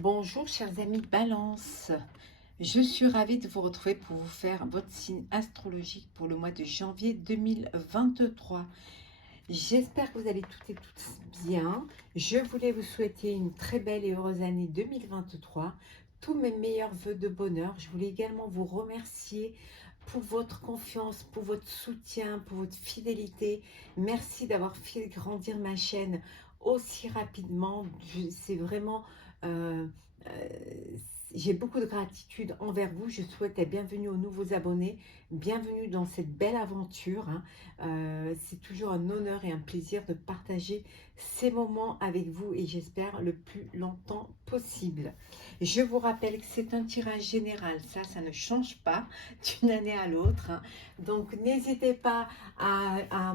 Bonjour chers amis Balance, je suis ravie de vous retrouver pour vous faire votre signe astrologique pour le mois de janvier 2023. J'espère que vous allez toutes et tous bien. Je voulais vous souhaiter une très belle et heureuse année 2023. Tous mes meilleurs vœux de bonheur. Je voulais également vous remercier pour votre confiance, pour votre soutien, pour votre fidélité. Merci d'avoir fait grandir ma chaîne aussi rapidement. C'est vraiment... euh, euh, j'ai beaucoup de gratitude envers vous. Je souhaite la bienvenue aux nouveaux abonnés. Bienvenue dans cette belle aventure. C'est toujours un honneur et un plaisir de partager ces moments avec vous et j'espère le plus longtemps possible. Je vous rappelle que c'est un tirage général. Ça ne change pas d'une année à l'autre. Donc, n'hésitez pas à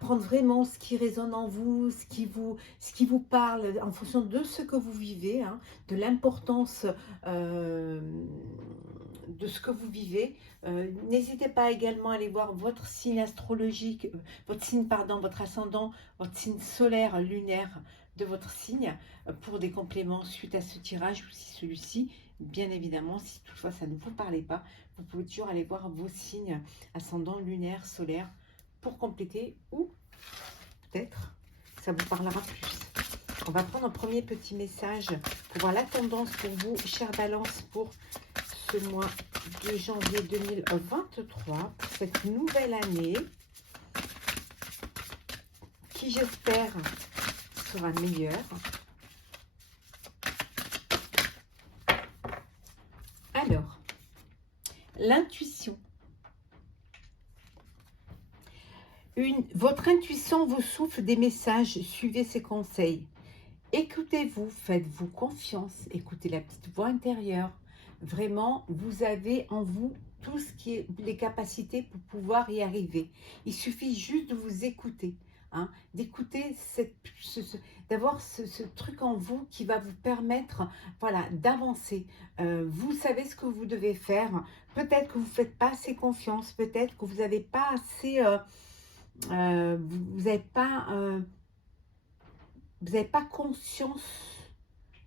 prendre vraiment ce qui résonne en vous, ce qui vous parle en fonction de ce que vous vivez, de l'importance de ce que vous vivez. N'hésitez pas également à aller voir votre signe astrologique, votre ascendant, votre signe solaire, lunaire de votre signe pour des compléments suite à ce tirage ou si celui-ci, bien évidemment, si toutefois ça ne vous parlait pas, vous pouvez toujours aller voir vos signes ascendant, lunaire, solaire pour compléter ou peut-être ça vous parlera plus. On va prendre un premier petit message pour voir la tendance pour vous, chère Balance, pour ce mois de janvier 2023, pour cette nouvelle année qui, j'espère, sera meilleure. Alors, l'intuition. Votre intuition vous souffle des messages, suivez ses conseils. Écoutez-vous, faites-vous confiance, écoutez la petite voix intérieure. Vraiment, vous avez en vous tout ce qui est les capacités pour pouvoir y arriver. Il suffit juste de vous écouter, d'écouter, d'avoir ce truc en vous qui va vous permettre, voilà, d'avancer. Vous savez ce que vous devez faire. Peut-être que vous ne faites pas assez confiance, peut-être que vous n'avez pas assez, vous n'avez pas conscience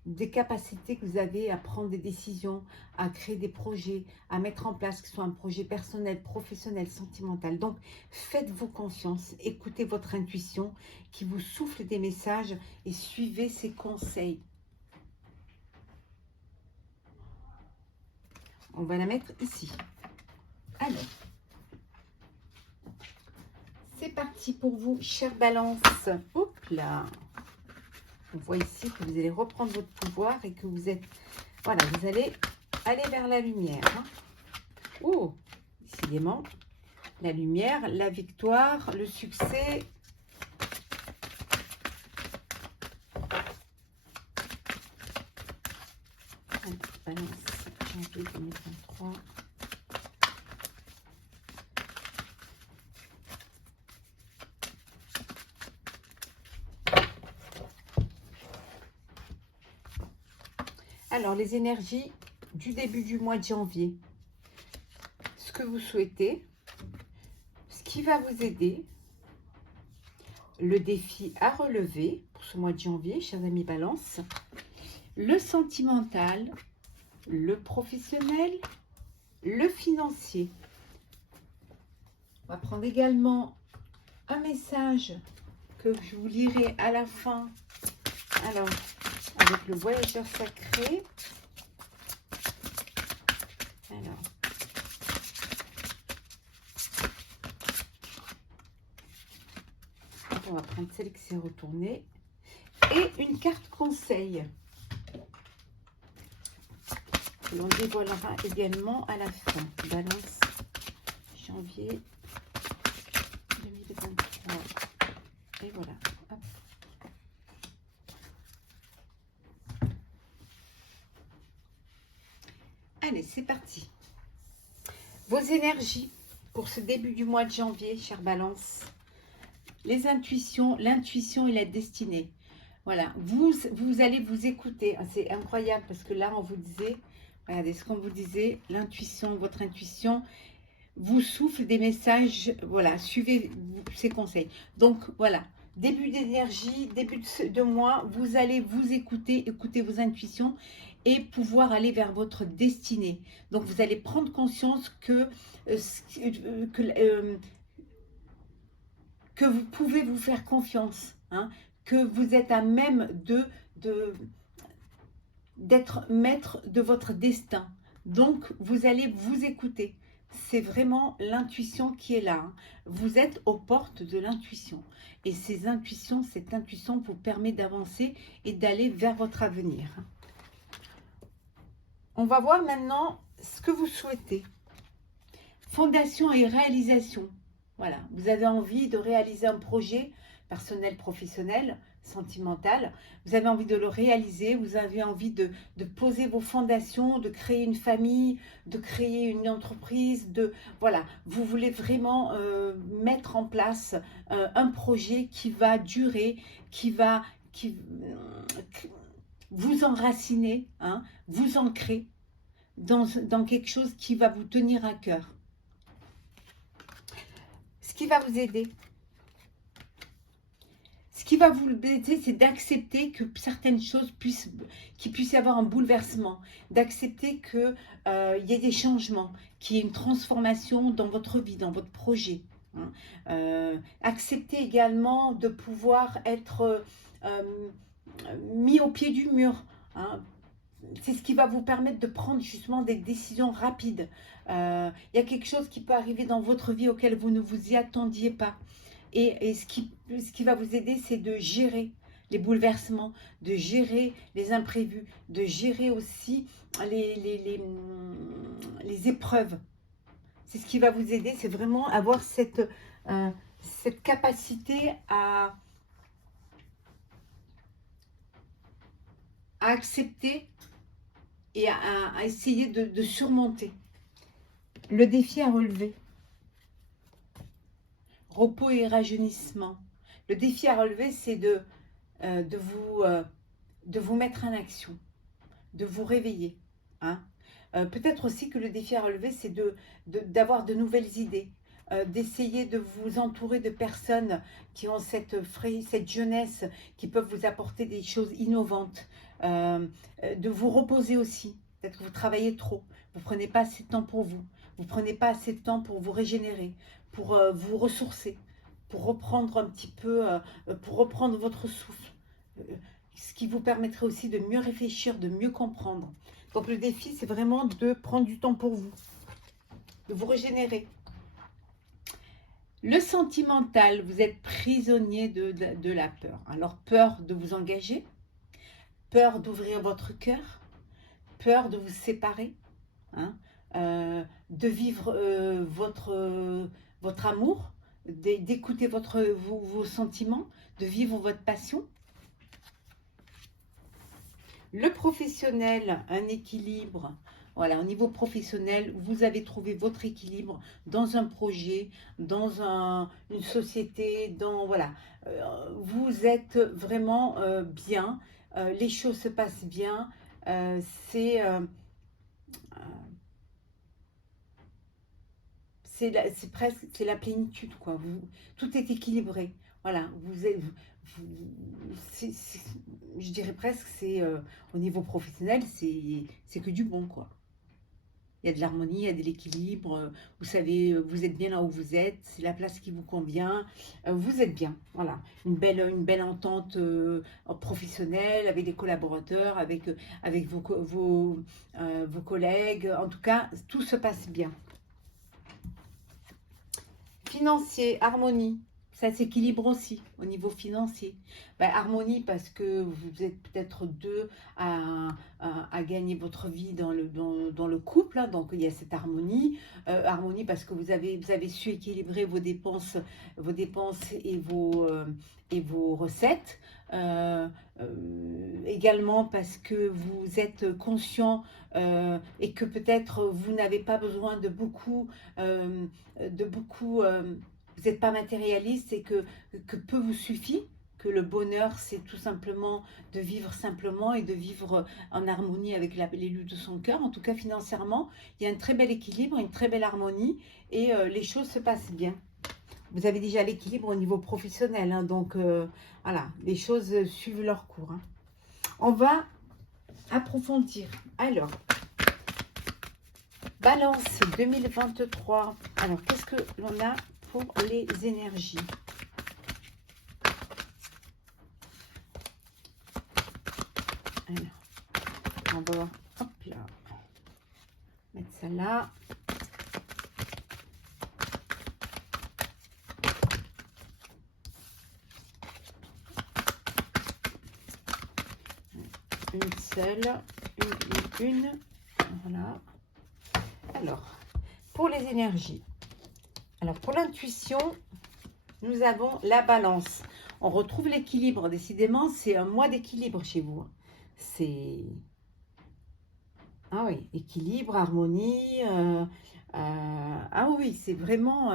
des capacités que vous avez à prendre des décisions, à créer des projets, à mettre en place, que ce soit un projet personnel, professionnel, sentimental. Donc, faites-vous confiance, écoutez votre intuition qui vous souffle des messages et suivez ses conseils. On va la mettre ici. Alors, c'est parti pour vous, chère Balance. Hop là. On voit ici que vous allez reprendre votre pouvoir et que vous êtes, voilà, vous allez aller vers la lumière. Oh, décidément, la lumière, la victoire, le succès. Balance, janvier 2023. Alors, les énergies du début du mois de janvier. Ce que vous souhaitez, ce qui va vous aider, le défi à relever pour ce mois de janvier, chers amis Balance, le sentimental, le professionnel, le financier. On va prendre également un message que je vous lirai à la fin. Alors, avec le voyageur sacré. Alors, on va prendre celle qui s'est retournée. Et une carte conseil. Que l'on dévoilera également à la fin. Balance, janvier 2023. Et voilà. Hop. Allez, c'est parti. Vos énergies pour ce début du mois de janvier, chère Balance. Les intuitions, l'intuition et la destinée. Voilà, vous allez vous écouter. C'est incroyable parce que là, on vous disait, regardez ce qu'on vous disait, l'intuition, votre intuition vous souffle des messages. Voilà, suivez ces conseils. Donc, voilà, début d'énergie, début de mois, vous allez vous écouter vos intuitions et pouvoir aller vers votre destinée. Donc, vous allez prendre conscience que vous pouvez vous faire confiance, hein, que vous êtes à même d'être maître de votre destin. Donc, vous allez vous écouter. C'est vraiment l'intuition qui est là, hein. Vous êtes aux portes de l'intuition. Et cette intuition vous permet d'avancer et d'aller vers votre avenir. On va voir maintenant ce que vous souhaitez. Fondation et réalisation. Voilà, vous avez envie de réaliser un projet personnel, professionnel, sentimental. Vous avez envie de le réaliser, vous avez envie de poser vos fondations, de créer une famille, de créer une entreprise. Voilà, vous voulez vraiment mettre en place un projet qui va durer, qui vous enraciner, hein, vous ancrer dans quelque chose qui va vous tenir à cœur. Ce qui va vous aider, c'est d'accepter que certaines choses qu'il puisse y avoir un bouleversement, d'accepter qu'il y ait des changements, qu'il y ait une transformation dans votre vie, dans votre projet. Hein. Accepter également de pouvoir être mis au pied du mur. Hein. C'est ce qui va vous permettre de prendre justement des décisions rapides. Il y a quelque chose qui peut arriver dans votre vie auquel vous ne vous y attendiez pas. Et ce qui va vous aider, c'est de gérer les bouleversements, de gérer les imprévus, de gérer aussi les épreuves. C'est ce qui va vous aider, c'est vraiment avoir cette capacité à accepter et à essayer de surmonter. Le défi à relever. Repos et rajeunissement. Le défi à relever, c'est de vous mettre en action, de vous réveiller. Hein. Peut-être aussi que le défi à relever, c'est d'avoir de nouvelles idées, d'essayer de vous entourer de personnes qui ont cette jeunesse, qui peuvent vous apporter des choses innovantes, de vous reposer aussi. Peut-être que vous travaillez trop, vous ne prenez pas assez de temps pour vous, vous ne prenez pas assez de temps pour vous régénérer, pour vous ressourcer, pour reprendre un petit peu, pour reprendre votre souffle, ce qui vous permettrait aussi de mieux réfléchir, de mieux comprendre. Donc le défi, c'est vraiment de prendre du temps pour vous, de vous régénérer. Le sentimental, vous êtes prisonnier de la peur. Alors peur de vous engager, peur d'ouvrir votre cœur, peur de vous séparer, hein, de vivre votre amour, d'écouter vos sentiments, de vivre votre passion. Le professionnel, un équilibre. Voilà, au niveau professionnel, vous avez trouvé votre équilibre dans un projet, dans une société, voilà. Vous êtes vraiment bien, les choses se passent bien, c'est la plénitude, quoi. Tout est équilibré. Voilà, je dirais presque, c'est au niveau professionnel, c'est que du bon, quoi. Il y a de l'harmonie, il y a de l'équilibre. Vous savez, vous êtes bien là où vous êtes, c'est la place qui vous convient. Vous êtes bien, voilà. Une belle entente professionnelle avec des collaborateurs, avec vos collègues. En tout cas, tout se passe bien. Financier, harmonie, ça s'équilibre aussi au niveau financier. Harmonie parce que vous êtes peut-être deux à gagner votre vie dans le couple, hein, donc il y a cette harmonie. Harmonie parce que vous avez su équilibrer vos dépenses et vos recettes. Également parce que vous êtes conscient et que peut-être vous n'avez pas besoin de beaucoup, vous n'êtes pas matérialiste et que peu vous suffit, que le bonheur c'est tout simplement de vivre simplement et de vivre en harmonie avec l'élu de son cœur. En tout cas financièrement, il y a un très bel équilibre, une très belle harmonie et les choses se passent bien. Vous avez déjà l'équilibre au niveau professionnel, hein, donc voilà, les choses suivent leur cours. Hein. On va approfondir. Alors, Balance 2023. Alors, qu'est-ce que l'on a pour les énergies? Alors, on va voir. Hop là. Mettre ça là. Une seule, une. Voilà. Alors, pour les énergies. Alors, pour l'intuition, nous avons la balance. On retrouve l'équilibre. Décidément, c'est un mois d'équilibre chez vous. C'est... Ah oui, équilibre, harmonie. Ah oui, c'est vraiment...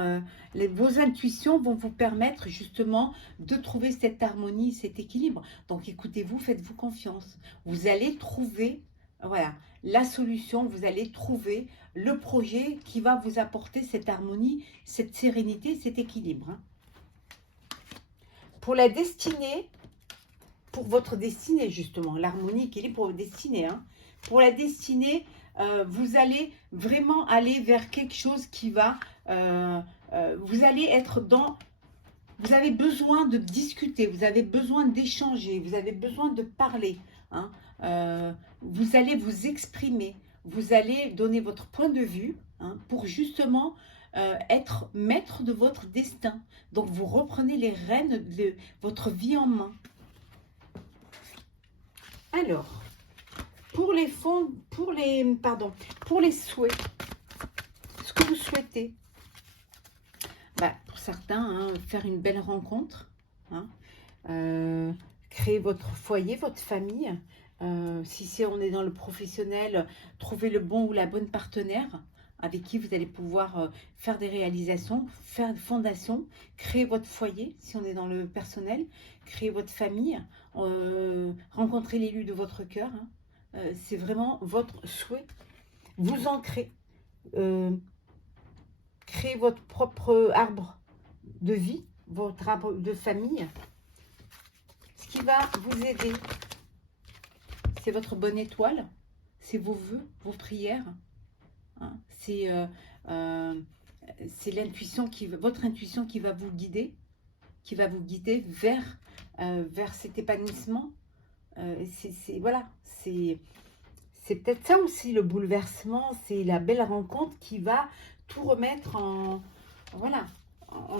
vos intuitions vont vous permettre justement de trouver cette harmonie, cet équilibre. Donc écoutez-vous, faites-vous confiance. Vous allez trouver, voilà, la solution. Vous allez trouver le projet qui va vous apporter cette harmonie, cette sérénité, cet équilibre. Hein. Pour la destinée, pour votre destinée justement, l'harmonie, l'équilibre pour votre destinée, hein. Pour la destinée, vous allez vraiment aller vers quelque chose qui va... vous allez être dans... Vous avez besoin de discuter, vous avez besoin d'échanger, vous avez besoin de parler. Hein. Vous allez vous exprimer, vous allez donner votre point de vue, hein, pour justement être maître de votre destin. Donc vous reprenez les rênes de votre vie en main. Alors... Pour les fonds, pour les souhaits, ce que vous souhaitez, pour certains, hein, faire une belle rencontre, hein, créer votre foyer, votre famille, si on est dans le professionnel, trouver le bon ou la bonne partenaire avec qui vous allez pouvoir faire des réalisations, faire des fondations, créer votre foyer, si on est dans le personnel, créer votre famille, rencontrer l'élu de votre cœur, hein. C'est vraiment votre souhait. Vous ancrez, créez votre propre arbre de vie, votre arbre de famille. Ce qui va vous aider, c'est votre bonne étoile, c'est vos vœux, vos prières. Hein, c'est l'intuition votre intuition qui va vous guider, vers cet épanouissement. Voilà, c'est peut-être ça aussi le bouleversement, c'est la belle rencontre qui va tout remettre en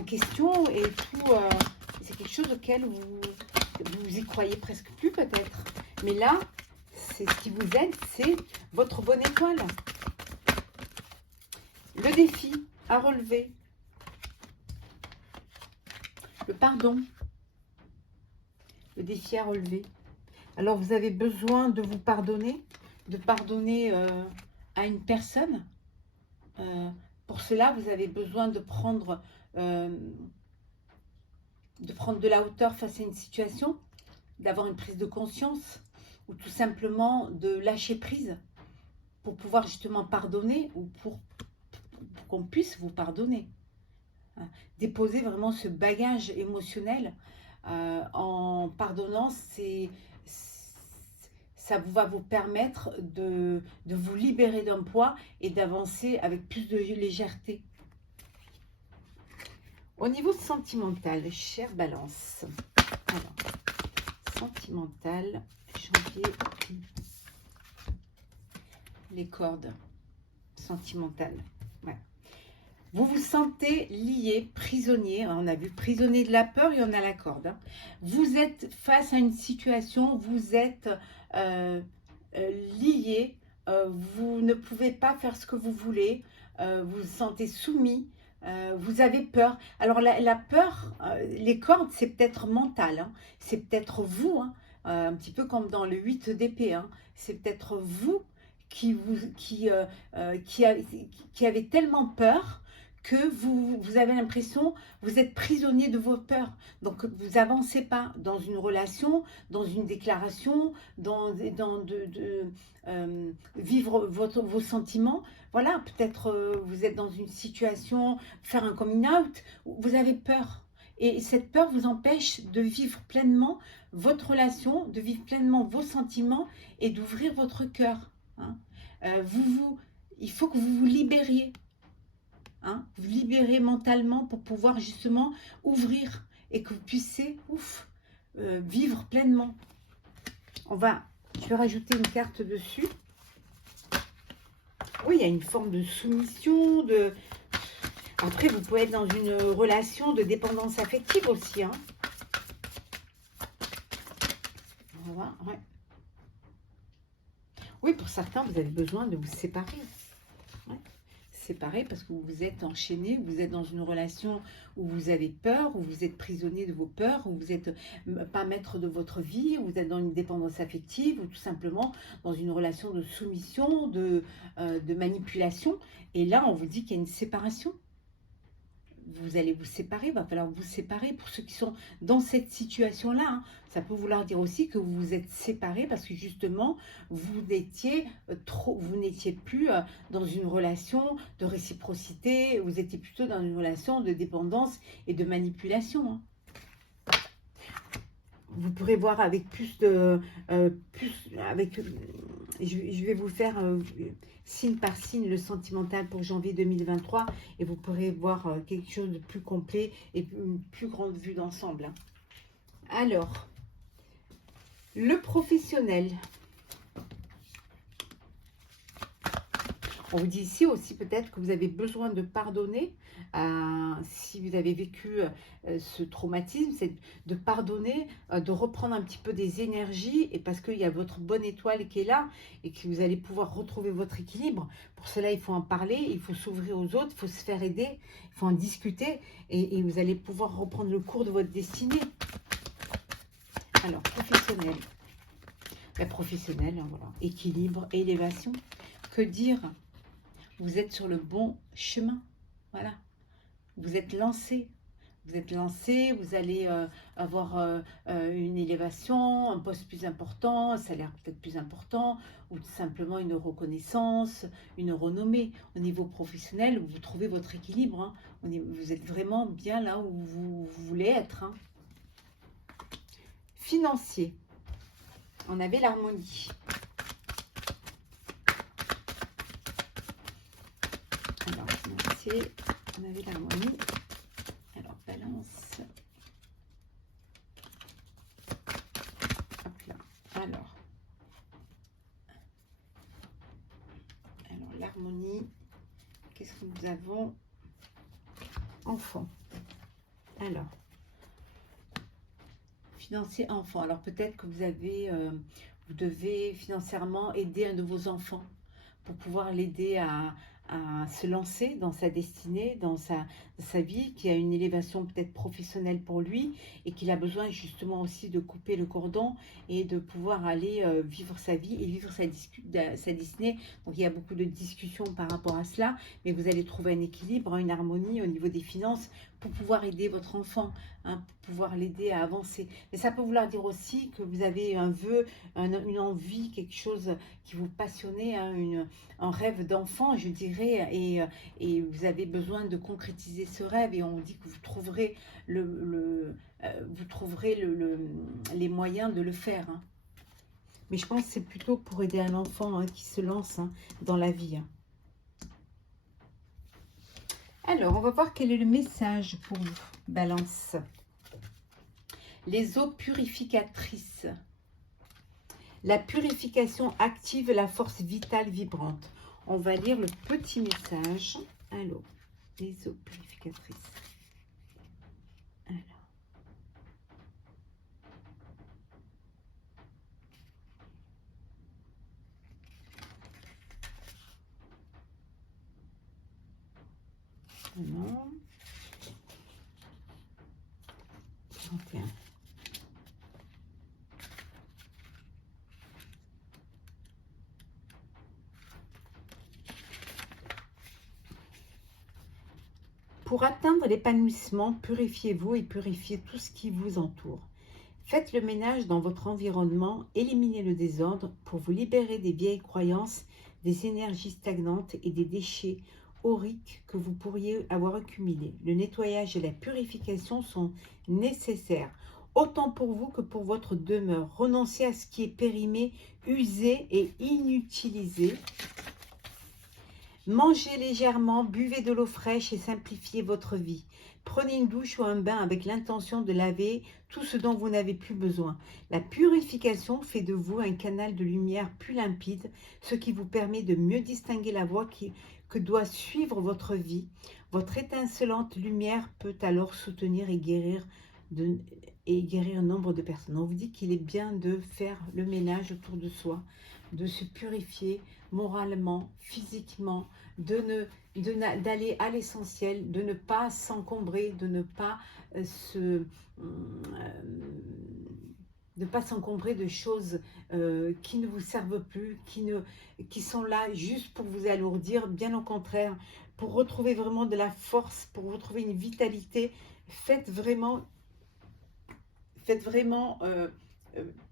question, et tout, c'est quelque chose auquel vous y croyez presque plus peut-être. Mais là, c'est ce qui vous aide, c'est votre bonne étoile. Le défi à relever, le pardon, le défi à relever. Alors, vous avez besoin de vous pardonner, à une personne. Pour cela, vous avez besoin de prendre de la hauteur face à une situation, d'avoir une prise de conscience, ou tout simplement de lâcher prise pour pouvoir justement pardonner, ou pour qu'on puisse vous pardonner. Déposer vraiment ce bagage émotionnel en pardonnant, ça va vous permettre de vous libérer d'un poids et d'avancer avec plus de légèreté. Au niveau sentimental, chère Balance. Alors, sentimental, janvier, les cordes sentimentales. Ouais. Vous vous sentez lié, prisonnier. On a vu prisonnier de la peur, il y en a la corde. Hein. Vous êtes face à une situation, vous êtes lié, vous ne pouvez pas faire ce que vous voulez, vous vous sentez soumis, vous avez peur. Alors la peur, les cordes, c'est peut-être mental, hein. C'est peut-être vous, hein, un petit peu comme dans le 8 d'épée, hein. C'est peut-être vous qui avez tellement peur que vous avez l'impression, vous êtes prisonnier de vos peurs. Donc, vous n'avancez pas dans une relation, dans une déclaration, vivre vos sentiments. Voilà, peut-être vous êtes dans une situation, faire un coming out, vous avez peur. Et cette peur vous empêche de vivre pleinement votre relation, de vivre pleinement vos sentiments et d'ouvrir votre cœur. Hein. Il faut que vous vous libériez. Hein, vous libérer mentalement pour pouvoir justement ouvrir et que vous puissiez vivre pleinement. Je vais rajouter une carte dessus. Oui, il y a une forme de soumission. Après, vous pouvez être dans une relation de dépendance affective aussi. Hein. Voilà, ouais. Oui, pour certains, vous avez besoin de vous séparer. Ouais. Séparés parce que vous vous êtes enchaîné, vous êtes dans une relation où vous avez peur, où vous êtes prisonnier de vos peurs, où vous n'êtes pas maître de votre vie, où vous êtes dans une dépendance affective, ou tout simplement dans une relation de soumission, de manipulation. Et là, on vous dit qu'il y a une séparation. Vous allez vous séparer, il va falloir vous séparer pour ceux qui sont dans cette situation-là. Hein. Ça peut vouloir dire aussi que vous vous êtes séparés parce que justement, vous n'étiez plus dans une relation de réciprocité, vous étiez plutôt dans une relation de dépendance et de manipulation. Hein. Vous pourrez voir avec je vais vous faire signe par signe le sentimental pour janvier 2023 et vous pourrez voir quelque chose de plus complet et une plus grande vue d'ensemble. Hein. Alors, le professionnel. On vous dit ici aussi peut-être que vous avez besoin de pardonner. Si vous avez vécu ce traumatisme, c'est de pardonner, de reprendre un petit peu des énergies, et parce qu'il y a votre bonne étoile qui est là, et que vous allez pouvoir retrouver votre équilibre. Pour cela, il faut en parler, il faut s'ouvrir aux autres, il faut se faire aider, il faut en discuter, et vous allez pouvoir reprendre le cours de votre destinée. Alors, professionnel. La professionnelle, voilà. Équilibre, élévation. Que dire ? Vous êtes sur le bon chemin. Voilà. Vous êtes lancé. Vous êtes lancé, vous allez avoir une élévation, un poste plus important, un salaire peut-être plus important, ou tout simplement une reconnaissance, une renommée. Au niveau professionnel, vous trouvez votre équilibre. Hein. Vous êtes vraiment bien là où vous voulez être. Hein. Financier. On avait l'harmonie. Alors, financier, on avait l'harmonie. Alors, balance. Hop là. Alors, l'harmonie. Qu'est-ce que nous avons? Enfant. Alors, financier enfant. Alors, peut-être que vous devez financièrement aider un de vos enfants pour pouvoir l'aider à se lancer dans sa destinée, dans sa vie, qui a une élévation peut-être professionnelle pour lui et qu'il a besoin justement aussi de couper le cordon et de pouvoir aller vivre sa vie et vivre sa destinée. Donc il y a beaucoup de discussions par rapport à cela, mais vous allez trouver un équilibre, une harmonie au niveau des finances pour pouvoir aider votre enfant, hein, pour pouvoir l'aider à avancer. Mais ça peut vouloir dire aussi que vous avez un vœu, une envie, quelque chose qui vous passionnait, hein, un rêve d'enfant, je dirais, et vous avez besoin de concrétiser ce rêve, et on dit que vous trouverez les moyens de le faire. Hein. Mais je pense que c'est plutôt pour aider un enfant qui se lance dans la vie. Hein. Alors, on va voir quel est le message pour vous, Balance. Les eaux purificatrices. La purification active la force vitale vibrante. On va lire le petit message. Alors, les eaux purificatrices. Alors. Non. 31. Pour atteindre l'épanouissement, purifiez-vous et purifiez tout ce qui vous entoure. Faites le ménage dans votre environnement, éliminez le désordre pour vous libérer des vieilles croyances, des énergies stagnantes et des déchets auriques que vous pourriez avoir accumulés. Le nettoyage et la purification sont nécessaires, autant pour vous que pour votre demeure. Renoncez à ce qui est périmé, usé et inutilisé. Mangez légèrement, buvez de l'eau fraîche et simplifiez votre vie. Prenez une douche ou un bain avec l'intention de laver tout ce dont vous n'avez plus besoin. La purification fait de vous un canal de lumière plus limpide, ce qui vous permet de mieux distinguer la voie que doit suivre votre vie. Votre étincelante lumière peut alors soutenir et guérir nombre de personnes. On vous dit qu'il est bien de faire le ménage autour de soi, de se purifier moralement, physiquement, d'aller à l'essentiel, de ne pas s'encombrer, de ne pas s'encombrer de choses qui ne vous servent plus, qui sont là juste pour vous alourdir, bien au contraire, pour retrouver vraiment de la force, pour retrouver une vitalité. Faites vraiment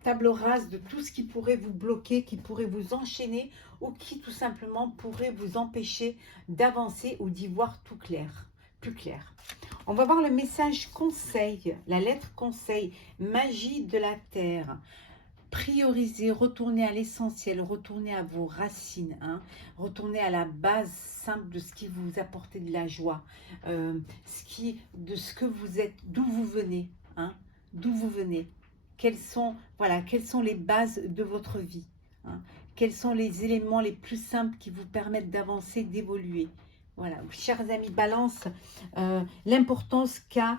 table rase de tout ce qui pourrait vous bloquer, qui pourrait vous enchaîner ou qui tout simplement pourrait vous empêcher d'avancer ou d'y voir tout clair, plus clair. On va voir le message conseil, la lettre conseil, magie de la terre. Priorisez, retournez à l'essentiel, retournez à vos racines, hein, retournez à la base simple de ce qui vous apporte de la joie, de ce que vous êtes, d'où vous venez, hein, d'où vous venez. Quelles sont les bases de votre vie, hein, quels sont les éléments les plus simples qui vous permettent d'avancer, d'évoluer. Voilà, chers amis Balance, l'importance qu'a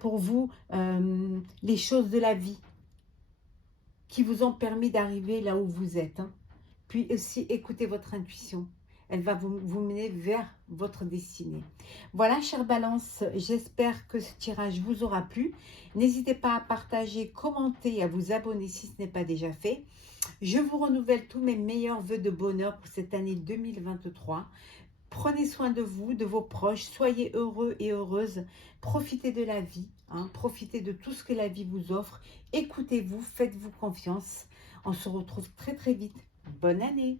pour vous les choses de la vie qui vous ont permis d'arriver là où vous êtes. Hein. Puis aussi, écoutez votre intuition. Elle va vous mener vers votre destinée. Voilà, chère Balance, j'espère que ce tirage vous aura plu. N'hésitez pas à partager, commenter et à vous abonner si ce n'est pas déjà fait. Je vous renouvelle tous mes meilleurs vœux de bonheur pour cette année 2023. Prenez soin de vous, de vos proches, soyez heureux et heureuses. Profitez de la vie, hein, profitez de tout ce que la vie vous offre. Écoutez-vous, faites-vous confiance. On se retrouve très très vite. Bonne année!